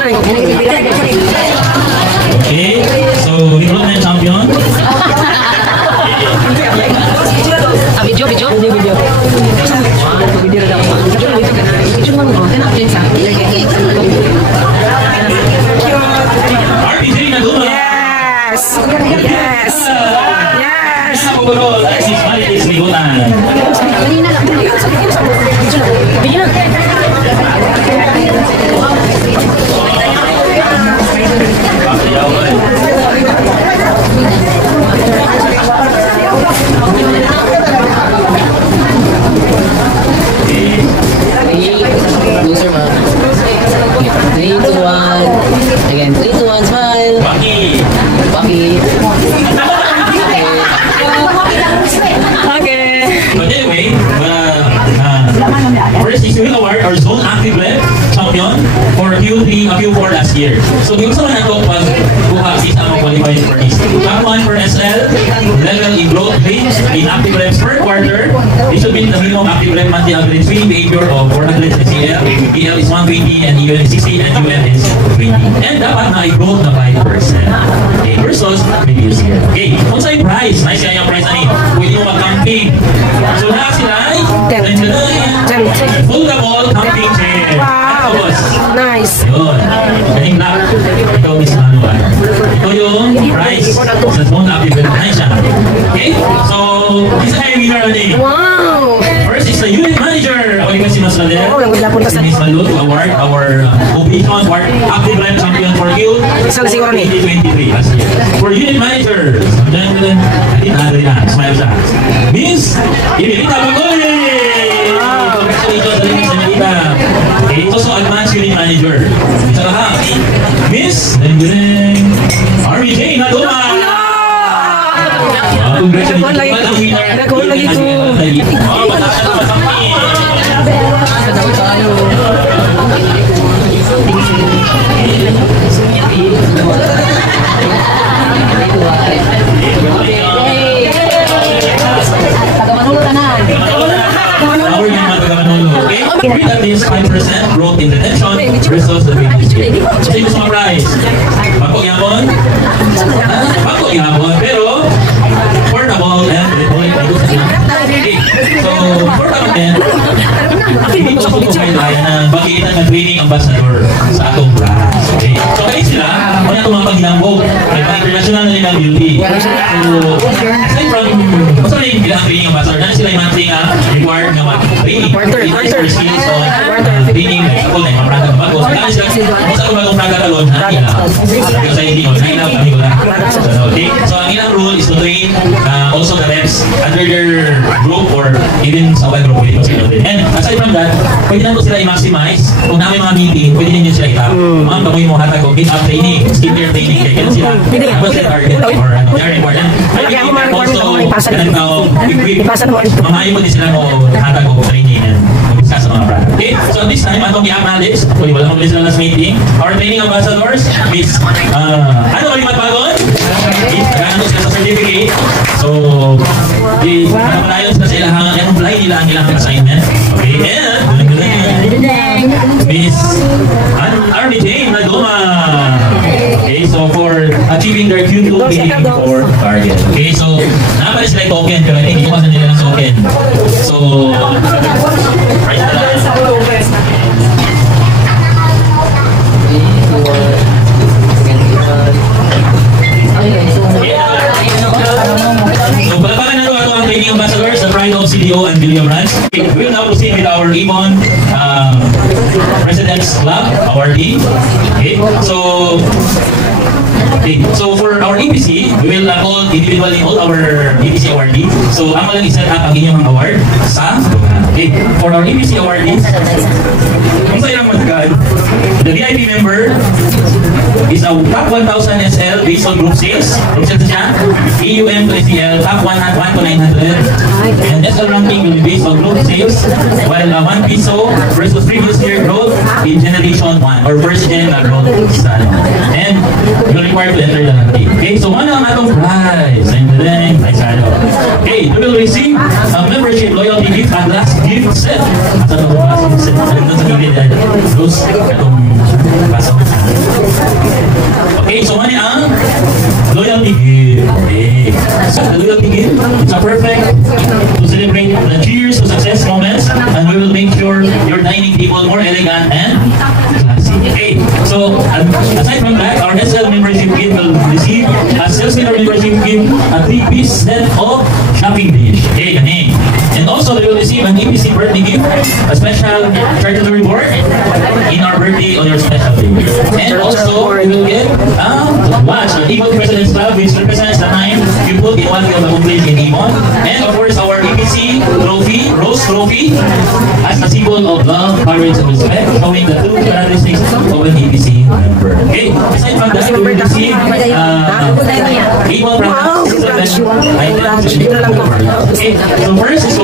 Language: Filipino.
Okay, so recruit na yung champion. Video. RPJ na doon. Yes! Napapagod. Alexis Marites Ligotan. Loser man. 3, 2, 1. Again, 3, 2, 1, smile. Baki. Okay. But anyway, first is yung award or Zone Active Left Champion for Q3 and Q4 last year. So yung sa mga ito pag buha si sa mga qualified for this. Top 1 for SL, level in growth range in active reps per quarter. It should be the minimum active rep monthly average training behavior of 400 SEL. EL is 120 and EL is 60 and UL is 20. And dapat na i-growth na 5%. Okay, versus previous year. Okay, kung sa'yo price, nice kaya yung price na ni. Pwede mo mag-camping. So na sila ay full double camping chair. Wow! Nice! Yun. Galing na. Ito is ano ba? Ito yung price sa phone active na siya. Okay? So, isa kayo winner ulit. Wow! First is the unit manager. Ako yung kasi mas na din. Oo, nagpunta po sa... Miss Malut Award, our Obation Award, Active Life Champion for Q. Isa na siguro ni. 2023 last year. For unit manager, smile siya. Miss Imelita Bagoli! Congratulations sa Miss Imelita. Okay, ito so advanced unit manager. Isa ka ha. Miss RBJ Naduma! Congratulations. Ang winner. Nagkuhan lagi ko. Matasya na masami. Kadami tayo. Tagamanulo tanan. Our yung mga taga-Manolo. Okay? With at least 5% growth in retention versus the previous year. So yung mga price. Pagkog-yapon. Pero portable and deployed. Okay. So, portable and hindi ko po kayo na pagkikitan ng training ambassador sa atong branch. Okay. So, kayo sila, kung itong mga paginambog, may pang-international na nilang beauty. So, aside from, basta na yung bilang training ambassador, na sila yung mga required na training. Quarter skills on training, ako na yung mga prada bago. So, kaya sila, basta kung bagong prada kalon, nila. Kasi sa hindi ko, nila kami ko na. Okay. So, ang ilang rule is to train also the reps under their group or even sa one group. And aside from that, pwede na sila i-maximize. Kung namin mga meeting, pwede din sila i-tap. Ma'am, bagoy mo hatag o get-up training, skincare training, kaya kailan sila. Tapos sila target or their reward. Also, mamayo mo din sila mo hatag o training and mag-discuss sa mga product. Okay, so this time, atong i-acknowledge, kung wala mag-list na last meeting, our training ambassadors, Miss, ano ba yung matbagon? Miss, nagano sila sa certificate. So, napalayon sila sa ilahangan, yung apply nila ang ilang assignment. Okay, and Miss RBJ Naduma. Okay, so for achieving their Q2 for target. Okay, so napala sila yung token, pero I think hindi ko nila ng token. So, right na lang. So, palapakan na ito ang training ambassadors, the pride of CDO and Billion Branch. We will now proceed with our Ibon President's Club awardee. Okay, so for our EPC, we will call individually all our EPC awardees. So, ako lang i-set up ang inyong award sa okay. For our EPC awardees, kung sa'yo lang mag-guide, the VIP member is a top 1,000 SL based on group sales. Group sales siya, AUM to SEL, top 1 to 900. And SL ranking will be based on group sales, while 1 piso versus previous year growth in generation 1 or first gen growth style. And you're required to enter the ranking. Okay, so ano ang atong prize? Okay, you will receive a membership loyalty gift and last gift set. Asa itong last gift set? Ano sa gilid yan? Those, itong pasok. we will begin. It's a perfect to celebrate the cheers to success moments, and we will make sure your dining table more elegant and classy. Okay, so aside from that, our SL membership gift will receive a sales leader membership gift, a 3-piece set of shopping dish. Okay, ganun. And also, they will receive an EPC birthday gift, a special charcuterie board in our birthday on your special day. And also, we will get a watch, the Ibon President's Club, which represents the time you put in what you have accomplished in Ibon. And of course, our EPC trophy, Rose Trophy, as a symbol of love, courage, and respect, showing the true characteristics of an EPC member. Okay, aside from that, we will receive Ibon Products. Okay, so first is